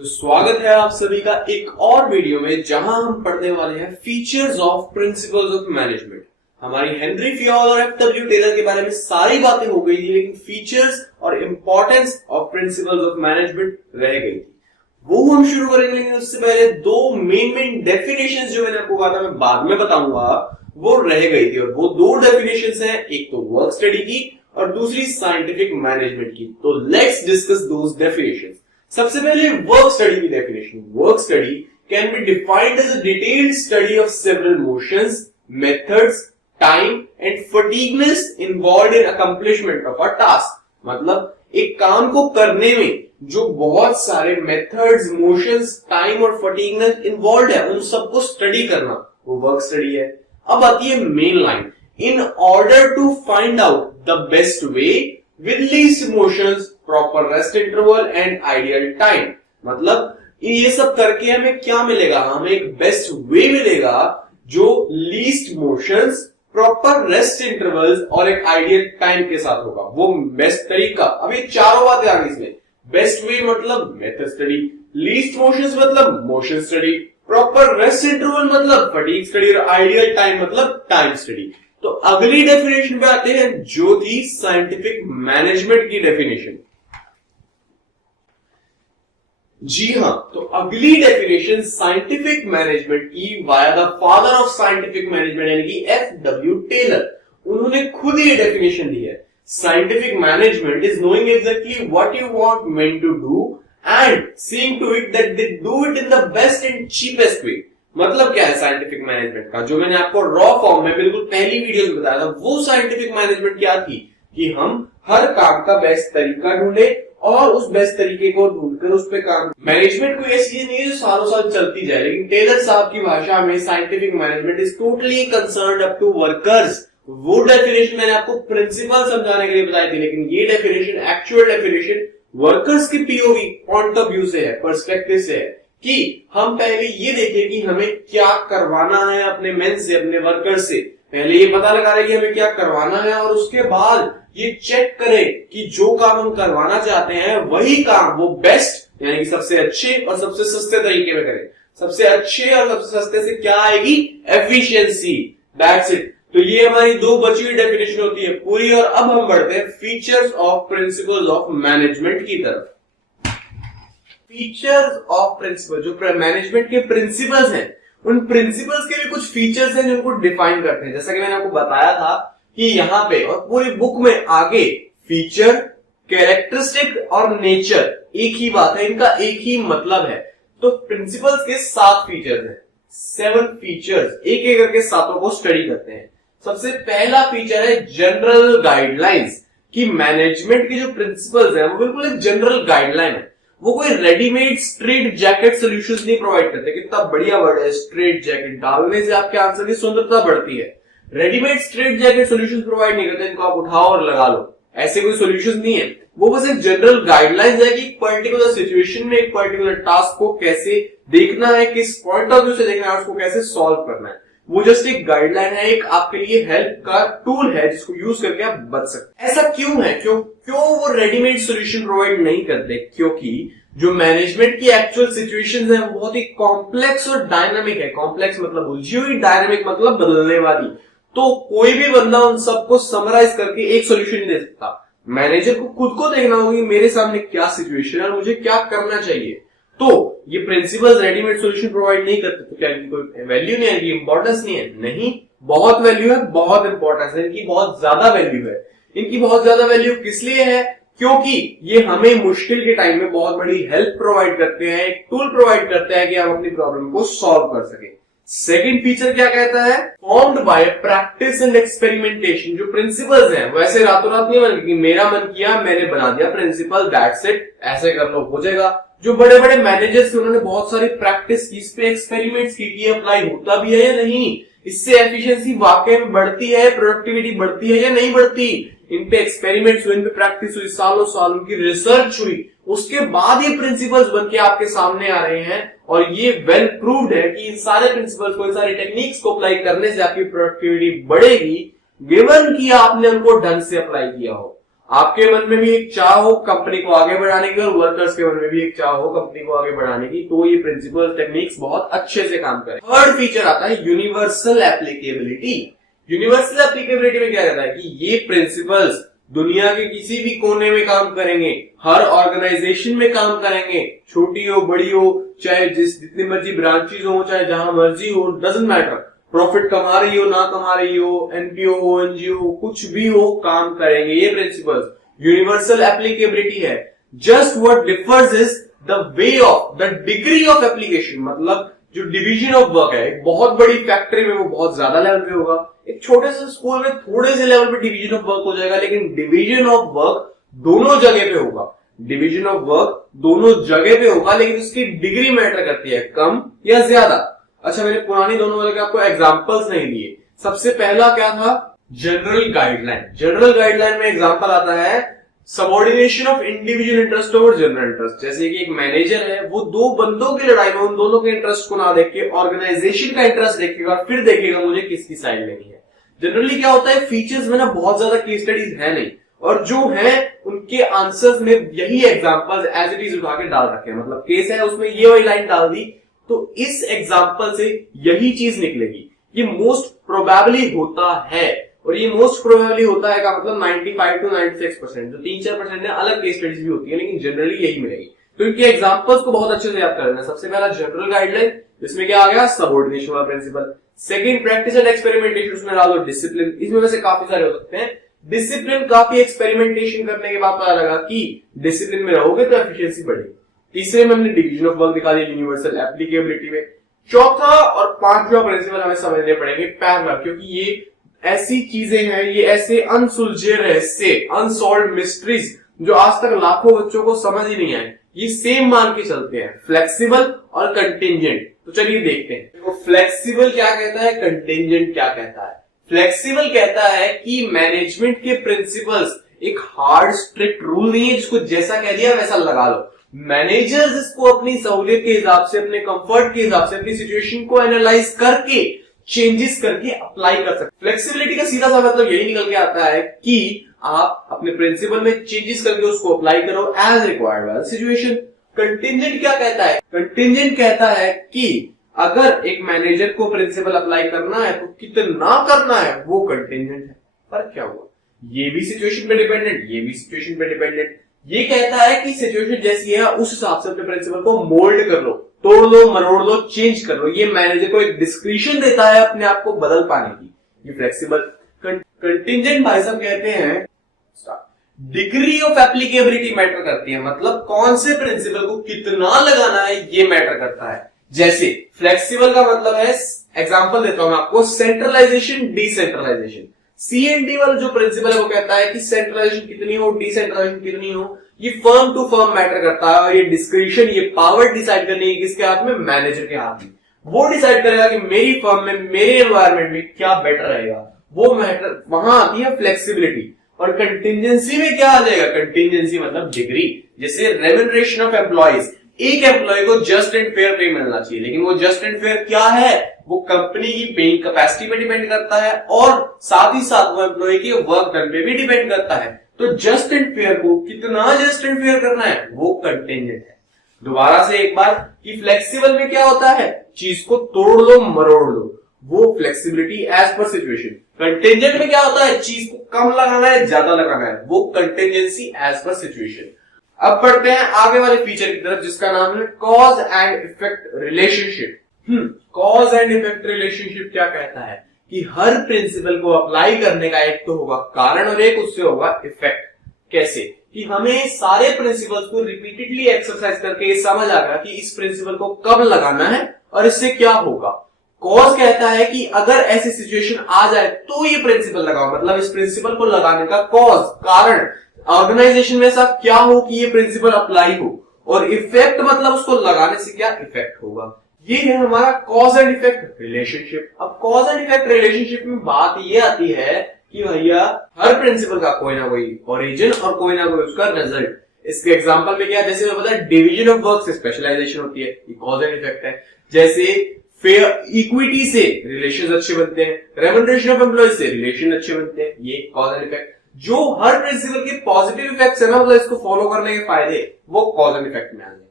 तो स्वागत है आप सभी का एक और वीडियो में जहां हम पढ़ने वाले हैं features of principles of management. हमारी हेनरी फियोल और एफडब्ल्यू टेलर के बारे में सारी बातें हो गई थी, लेकिन फीचर्स और importance of principles of management रह गई थी। वो हम शुरू करेंगे, लेकिन उससे पहले दो मेन डेफिनेशंस जो मैंने आपको कहा था मैं बाद में बताऊंगा वो रह गई थी, और वो दो डेफिनेशंस हैं, एक तो वर्क स्टडी की और दूसरी साइंटिफिक मैनेजमेंट की। तो लेट्स डिस्कस दोस डेफिनेशंस। सबसे पहले वर्क स्टडी की definition. Work study can be defined as a detailed study of several motions, methods, time and fatigueness involved in accomplishment of a task. मतलब एक काम को करने में जो बहुत सारे मेथड्स, मोशंस, टाइम और फटीगनेस इन्वॉल्व है, उन सबको स्टडी करना, वो वर्क स्टडी है। अब आती है main line, in order to find out the best way with least motions, proper rest interval and ideal time. मतलब ये सब करके हमें क्या मिलेगा? हमें एक बेस्ट वे मिलेगा जो least motions, proper rest intervals और एक आइडियल टाइम के साथ होगा, वो बेस्ट तरीका। अब ये चारों बातें आ गई इसमें। बेस्ट वे मतलब मेथड स्टडी, लीस्ट मोशंस मतलब motion study, proper rest interval मतलब फटीग स्टडी और आइडियल टाइम मतलब टाइम स्टडी। तो अगली डेफिनेशन पे आते हैं जो थी साइंटिफिक मैनेजमेंट की डेफिनेशन। जी हां, तो अगली डेफिनेशन साइंटिफिक मैनेजमेंट की via the father of scientific management यानी कि एफडब्ल्यू टेलर। उन्होंने खुद ये डेफिनेशन दी है। Scientific management is knowing exactly what you want men to do and seeing to it that they do it in the best and cheapest way. मतलब क्या है साइंटिफिक मैनेजमेंट का, जो मैंने आपको रॉ फॉर्म में बिल्कुल पहली वीडियो में बताया था, वो साइंटिफिक मैनेजमेंट क्या थी कि हम हर काम का बेस्ट तरीका ढूंढे और उस बेस्ट तरीके को ढूंढकर उस पे काम। मैनेजमेंट कोई ऐसी चीज नहीं है जो सालों साल चलती जाए, लेकिन टेलर साहब की भाषा में scientific management is totally concerned up to workers. वो डेफिनेशन मैंने आपको प्रिंसिपल समझाने के लिए बताई थी, लेकिन ये डेफिनेशन, एक्चुअल डेफिनेशन वर्कर्स की पीओवी पॉइंट ऑफ व्यू से है, पर्सपेक्टिव से है, कि हम पहले ये देखें कि हमें क्या करवाना है अपने मेन से, अपने वर्कर से। पहले ये पता लगा रहे कि हमें क्या करवाना है और उसके बाद ये चेक करें कि जो काम हम करवाना चाहते हैं वही काम वो बेस्ट यानी कि सबसे अच्छे और सबसे सस्ते तरीके में करें। सबसे अच्छे और सबसे सस्ते से क्या आएगी? एफिशिएंसी। That's it. तो ये हमारी दो बची हुई डेफिनेशन होती है पूरी। और अब हम बढ़ते हैं features of principles of management की तरफ। फीचर्स ऑफ प्रिंसिपल, जो मैनेजमेंट के प्रिंसिपल्स हैं, उन प्रिंसिपल्स के भी कुछ फीचर्स हैं जो उनको डिफाइन करते हैं। जैसा कि मैंने आपको बताया था कि यहाँ पे और पूरी बुक में आगे फीचर, कैरेक्टरिस्टिक और नेचर एक ही बात है, इनका एक ही मतलब है। तो प्रिंसिपल्स के 7 फीचर्स हैं, 7 फीचर्स, एक एक करके 7 को स्टडी करते हैं। सबसे पहला फीचर है जनरल गाइडलाइंस, कि मैनेजमेंट के जो प्रिंसिपल्स हैं वो बिल्कुल एक जनरल गाइडलाइन है। वो कोई रेडीमेड स्ट्रेट जैकेट सॉल्यूशंस नहीं प्रोवाइड करते। कितना बढ़िया वर्ड है स्ट्रेट जैकेट, डालने से आपके आंसर की सुंदरता बढ़ती है। Readymade straight jacket solutions provide नहीं करते, इनको आप उठाओ और लगा लो, ऐसे कोई सॉल्यूशंस नहीं है। वो बस एक जनरल गाइडलाइंस है कि एक पर्टिकुलर सिचुएशन में एक पर्टिकुलर टास्क को कैसे देखना है, किस पॉइंट ऑफ व्यू से देखना है, उसको कैसे सॉल्व करना है। वो जस्ट एक गाइडलाइन है, एक आपके लिए हेल्प का टूल है जिसको यूज करके आप बच सकते हैं। ऐसा क्यों है? क्यों वो रेडीमेड सॉल्यूशन प्रोवाइड नहीं करते? क्योंकि जो मैनेजमेंट की एक्चुअल सिचुएशंस है वो बहुत ही कॉम्प्लेक्स और डायनामिक है। कॉम्प्लेक्स मतलब उलझी हुई, डायनामिक मतलब बदलने वाली। तो कोई भी बंदा उन सबको समराइज करके एक सॉल्यूशन नहीं दे सकता। मैनेजर को खुद को देखना होगा कि मेरे सामने क्या सिचुएशन है और मुझे क्या करना चाहिए। तो ये प्रिंसिपल्स रेडीमेड सॉल्यूशन प्रोवाइड नहीं करते। तो क्या इनकी कोई वैल्यू नहीं है, इनकी इंपॉर्टेंस नहीं है? नहीं, बहुत वैल्यू है, बहुत इंपॉर्टेंस है, इनकी बहुत ज्यादा वैल्यू है। इनकी बहुत ज्यादा वैल्यू किस लिए है? क्योंकि ये हमें मुश्किल के टाइम में बहुत बड़ी हेल्प प्रोवाइड करते हैं, एक टूल प्रोवाइड करते हैं कि हम अपनी प्रॉब्लम को सॉल्व कर सके। सेकंड फीचर क्या कहता है? Formed by practice and experimentation. जो प्रिंसिपल्स हैं वैसे रातों रात नहीं बन गए, मेरा मन किया मैंने बना दिया प्रिंसिपल, दैट्स इट, ऐसे कर लो हो जाएगा। जो बड़े बड़े मैनेजर्स थे उन्होंने बहुत सारी प्रैक्टिस की, इस पे एक्सपेरिमेंट्स की कि अप्लाई होता भी है या नहीं, इससे एफिशिएंसी वाकई में बढ़ती है, प्रोडक्टिविटी बढ़ती है या नहीं बढ़ती। इन पे एक्सपेरिमेंट्स हुए, इन पे प्रैक्टिस हुई, सालों साल उनकी रिसर्च हुई, उसके बाद ये प्रिंसिपल्स बन के आपके सामने आ रहे हैं। और ये वेल प्रूव्ड है कि इन सारे प्रिंसिपल्स को, इन सारी टेक्निक्स को अप्लाई करने से आपकी प्रोडक्टिविटी बढ़ेगी, गिवन कि आपने उनको ढंग से अप्लाई किया हो। आपके मन में भी एक चाह हो कंपनी को आगे बढ़ाने की और वर्कर्स के मन में भी एक चाह हो कंपनी को आगे बढ़ाने की, तो ये प्रिंसिपल टेक्निक्स बहुत अच्छे से काम करें। थर्ड फीचर आता है यूनिवर्सल एप्लीकेबिलिटी। यूनिवर्सल एप्लीकेबिलिटी में क्या रहता है कि ये प्रिंसिपल्स दुनिया के किसी भी कोने में काम करेंगे, हर ऑर्गेनाइजेशन में काम करेंगे, छोटी हो बड़ी हो, चाहे जितनी मर्जी ब्रांचेस हो, चाहे जहां मर्जी हो, डजंट मैटर, प्रॉफिट कमा रही हो ना कमा रही हो, एनपीओ हो एनजीओ कुछ भी हो, काम करेंगे ये प्रिंसिपल्स। यूनिवर्सल एप्लीकेबिलिटी है। Just what differs is the way of the degree of application, मतलब जो डिवीजन ऑफ वर्क है, एक बहुत बड़ी फैक्ट्री में वो बहुत ज्यादा लेवल पे होगा, एक छोटे से स्कूल में थोड़े से लेवल पे डिवीजन ऑफ वर्क हो जाएगा, लेकिन डिवीजन ऑफ वर्क दोनों जगह पे होगा। डिवीजन ऑफ वर्क दोनों जगह पे होगा, लेकिन उसकी डिग्री मैटर करती है, कम या ज्यादा। अच्छा, मैंने पुरानी दोनों वाले के आपको एग्जांपल्स नहीं दिए। सबसे पहला क्या था? General guideline. जनरल गाइडलाइन में एग्जांपल आता है subordination of individual interest over general interest. जैसे कि एक मैनेजर है, वो दो बंदों की लड़ाई में उन दोनों के इंटरेस्ट को ना देख के ऑर्गेनाइजेशन का इंटरेस्ट देखेगा, फिर देखेगा मुझे किसकी साइड लेनी है। जनरली क्या होता है, फीचर्स में ना बहुत ज्यादा केस स्टडीज है नहीं, और जो है उनके आंसर्स में यही एग्जांपल्स एज इट इज उठा के डाल रखे हैं। मतलब केस है उसमें ये वाली लाइन डाल दी, तो इस एग्जांपल से यही चीज निकलेगी। ये मोस्ट प्रोबेबली होता है, और ये मोस्ट प्रोबेबली होता है का मतलब 95 to 96%, जो 3-4% है अलग केस स्टडीज भी होती है, लेकिन जनरली यही मिलेगी। तो इनके एग्जांपल्स को बहुत अच्छे से याद कर लेना। सबसे पहला जनरल गाइडलाइन, जिसमें क्या आ गया, सबऑर्डिनेशन वाला principle. Second practice and experimentation, उसमें डाल दो डिसिप्लिन। इसमें वैसे काफी सारे हो सकते हैं। डिसिप्लिन, काफी एक्सपेरिमेंटेशन करने के बाद पता लगा कि डिसिप्लिन में रहोगे तो एफिशिएंसी बढ़ेगी। तीसरे में हमने डिवीजन ऑफ वर्क दिखा दिया यूनिवर्सल एप्लीकेबिलिटी में। चौथा और पांचवा प्रिंसिपल हमें समझने पड़ेंगे पैरेलल, क्योंकि ये ऐसी चीजें हैं, ये ऐसे अनसुलझे रहस्य, अनसॉल्व्ड मिस्ट्रीज जो आज तक लाखों बच्चों को समझ ही नहीं आए, ये सेम मान के चलते हैं, फ्लेक्सिबल और कंटिंजेंट। तो चलिए देखते हैं, देखो फ्लेक्सिबल क्या कहता है, कंटिंजेंट क्या कहता है। फ्लेक्सिबल कहता है कि मैनेजमेंट के प्रिंसिपल्स एक हार्ड स्ट्रिक्ट रूल नहीं है जिसको जैसा कह दिया वैसा लगा लो। मैनेजर्स इसको अपनी सहूलियत के हिसाब से, अपने कंफर्ट के हिसाब से, अपनी सिचुएशन को एनालाइज करके, चेंजेस करके अप्लाई कर सकते। फ्लेक्सिबिलिटी का सीधा सा मतलब यही निकल के आता है कि आप अपने प्रिंसिपल में चेंजेस करके उसको अप्लाई करो as required by the situation. Contingent क्या कहता है? कंटिंजेंट कहता है कि अगर एक मैनेजर को प्रिंसिपल अप्लाई करना है तो कितना करना है, वो कंटिंजेंट है। पर क्या हुआ, ये भी सिचुएशन पे डिपेंडेंट, ये भी सिचुएशन पे डिपेंडेंट। ये कहता है कि सिचुएशन जैसी है उस हिसाब से अपने प्रिंसिपल को मोल्ड कर लो, तोड़ लो, मरोड़ लो, चेंज कर लो। ये मैनेजर को एक डिस्क्रिप्शन देता है अपने आप को बदल पाने की। ये फ्लेक्सिबल। कंटिंजेंट भाई साहब कहते हैं डिग्री ऑफ एप्लीकेबिलिटी मैटर करती है, मतलब कौन से प्रिंसिपल को कितना लगाना है ये मैटर करता है। जैसे फ्लेक्सिबल का मतलब है, एग्जांपल देता हूं मैं आपको, सेंट्रलाइजेशन डिसेंट्रलाइजेशन। CND वाला जो प्रिंसिपल है वो कहता है कि सेंट्रलाइजेशन कितनी हो, डिसेंट्रलाइजेशन कितनी हो, ये फर्म टू फर्म मैटर करता है, और ये डिस्क्रिप्शन, ये पावर डिसाइड करने की किसके हाथ में, मैनेजर के हाथ में। वो डिसाइड करेगा कि मेरी फर्म में, मेरे एनवायरमेंट में क्या बेटर रहेगा, वो मैटर, वहां आती है फ्लेक्सिबिलिटी। और कंटिंजेंसी में क्या आ जाएगा, कंटिंजेंसी मतलब डिग्री। जैसे रेम्यूनरेशन ऑफ एम्प्लॉइज, एक एम्प्लॉय को जस्ट एंड फेयर पे मिलना चाहिए, लेकिन वो जस्ट एंड फेयर क्या है, वो कंपनी की पेइंग कैपेसिटी पे डिपेंड करता है, और साथ ही साथ वो एम्प्लॉय के वर्क डन पे भी डिपेंड करता है। तो जस्ट एंड फेयर को कितना जस्ट एंड फेयर करना है, वो कंटिंजेंट है। दोबारा से एक बार कि फ्लेक्सिबल में क्या होता है, चीज को तोड़ लो, मरोड़ लो, वो flexibility as per situation. Contingent में क्या होता है, चीज को कम लगाना है, ज्यादा लगाना है, वो कंटिंजेंसी एज पर सिचुएशन। अब बढ़ते हैं आगे वाले फीचर की तरफ, जिसका नाम है cause and effect relationship. Cause and effect relationship क्या कहता है कि हर प्रिंसिपल को अप्लाई करने का एक तो होगा कारण और एक उससे होगा इफेक्ट। कैसे कि हमें सारे प्रिंसिपल्स को रिपीटेडली एक्सरसाइज करके ये समझ आ गया कि इस प्रिंसिपल को कब लगाना है और इससे क्या होगा। कॉज कहता है कि अगर ऐसी सिचुएशन आ जाए तो ये प्रिंसिपल लगाओ, मतलब इस प्रिंसिपल को लगाने का कॉज, कारण, ऑर्गेनाइजेशन में ऐसा क्या हो कि ये प्रिंसिपल अप्लाई हो, और इफेक्ट मतलब उसको लगाने से क्या इफेक्ट होगा। ये है हमारा कॉज एंड इफेक्ट रिलेशनशिप। अब कॉज एंड इफेक्ट रिलेशनशिप में बात ये आती है कि भैया हर प्रिंसिपल का कोई ना कोई ओरिजिन और कोई ना कोई उसका रिजल्ट। इसके एग्जांपल में क्या, जैसे मैं बताया डिवीजन ऑफ वर्क से स्पेशलाइजेशन होती है, ये कॉज एंड इफेक्ट है। जैसे फेयर इक्विटी से रिलेशंस अच्छे बनते हैं, रेम्यूनरेशन ऑफ एम्प्लॉइज से रिलेशन अच्छे बनते हैं, ये कॉज एंड इफेक्ट। जो हर प्रिंसिपल के पॉजिटिव इफेक्ट्स है ना, मतलब इसको फॉलो करने के फायदे, वो कॉज एंड इफेक्ट में आ गए।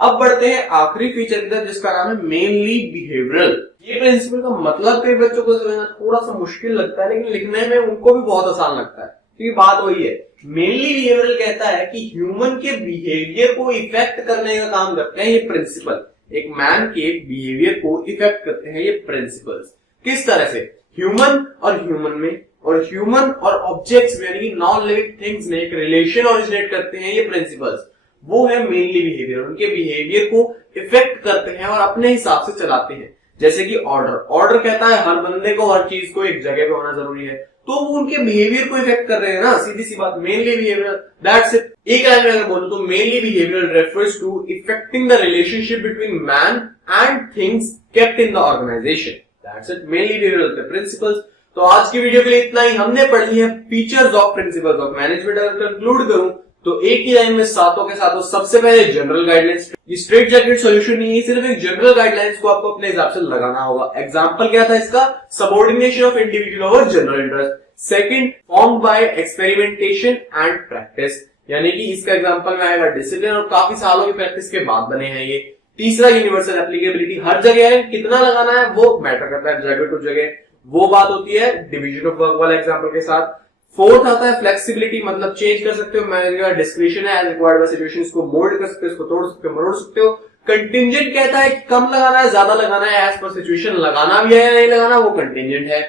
अब बढ़ते हैं आखिरी फीचर की तरफ, जिसका नाम है मेनली बिहेवियरल। ये प्रिंसिपल का मतलब कई बच्चों को समझना थोड़ा सा मुश्किल लगता है, लेकिन लिखने में उनको भी बहुत आसान लगता है, क्योंकि बात वही है। मेनली बिहेवियरल कहता है कि ह्यूमन के बिहेवियर को इफेक्ट करने का काम करते हैं ये प्रिंसिपल। एक मैन के बिहेवियर को इफेक्ट करते हैं ये प्रिंसिपल्स। किस तरह से? ह्यूमन और ह्यूमन में, और ह्यूमन और ऑब्जेक्ट्स में, यानी नॉन लिविंग थिंग्स में एक रिलेशन ऑरिजिनेट करते हैं ये प्रिंसिपल्स। वो है मेनली बिहेवियर। उनके बिहेवियर को इफेक्ट करते हैं और अपने हिसाब से चलाते हैं। जैसे कि ऑर्डर कहता है हर बंदे को हर चीज को एक जगह पे होना जरूरी है, तो वो उनके बिहेवियर को इफेक्ट कर रहे हैं ना, सीधी सी बात। Mainly behaviour, that's it. एक लाइन में अगर बोलूं तो mainly behaviour refers to effecting the relationship between man and things kept in the organisation. That's it, mainly behavioural principles. तो आज की वीडियो के लिए इतना ही। हमने पढ़ी है features of principles of management. अगर कंक्लूड करूं तो एक ही लाइन में सातों के साथों सबसे पहले जनरल गाइडलाइंस। ये स्ट्रेट जैकेट सॉल्यूशन नहीं है, सिर्फ एक जनरल गाइडलाइंस को आपको अपने हिसाब से लगाना होगा। एग्जांपल क्या था इसका? Subordination of individual over general interest. Second, formed by experimentation and practice, यानी कि इसका एग्जांपल में आएगा डिसिप्लिन, और काफी सालों की प्रैक्टिस के बाद बने हैं ये। तीसरा, यूनिवर्सल एप्लीकेबिलिटी, हर जगह है, कितना लगाना है वो मैटर करता है, जगह टू जगह, वो बात होती है डिवीजन ऑफ वर्क वाले एग्जांपल के साथ। फोर्थ आता है फ्लेक्सिबिलिटी, मतलब चेंज कर सकते हो, मैनेजर डिस्क्रिप्शन है, एज रिक्वायर्ड बाय सिचुएशंस को मोल्ड कर सकते हो, इसको तोड़ सकते हो, मरोड़ सकते हो। कंटिंजेंट कहता है कि कम लगाना है, ज्यादा लगाना है, एज पर सिचुएशन लगाना भी है या नहीं लगाना, वो कंटिंजेंट है।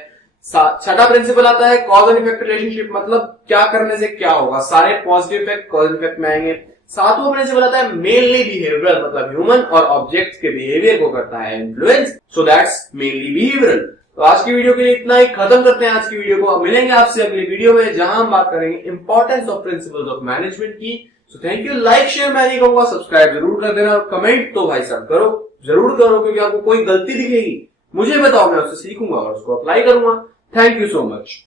छठा प्रिंसिपल आता है कॉज एंड इफेक्ट रिलेशनशिप, मतलब क्या करने से क्या होगा, सारे पॉजिटिव इफेक्ट कॉज इफेक्ट में आएंगे। सातवां प्रिंसिपल आता है मेनली बिहेवियरल, मतलब ह्यूमन और ऑब्जेक्ट्स के बिहेवियर को करता है influence, so that's mainly behavioural. तो आज की वीडियो के लिए इतना ही। खत्म करते हैं आज की वीडियो को। मिलेंगे आपसे अगली वीडियो में, जहां हम बात करेंगे importance of principles of management की। So thank you. Like share मैं नहीं कहूंगा, सब्सक्राइब जरूर कर देना, और कमेंट तो भाई साहब करो, जरूर करो, क्योंकि आपको कोई गलती दिखेगी मुझे बताओ, मैं उससे सीखूंगा और उसको अप्लाई करूंगा। Thank you so much.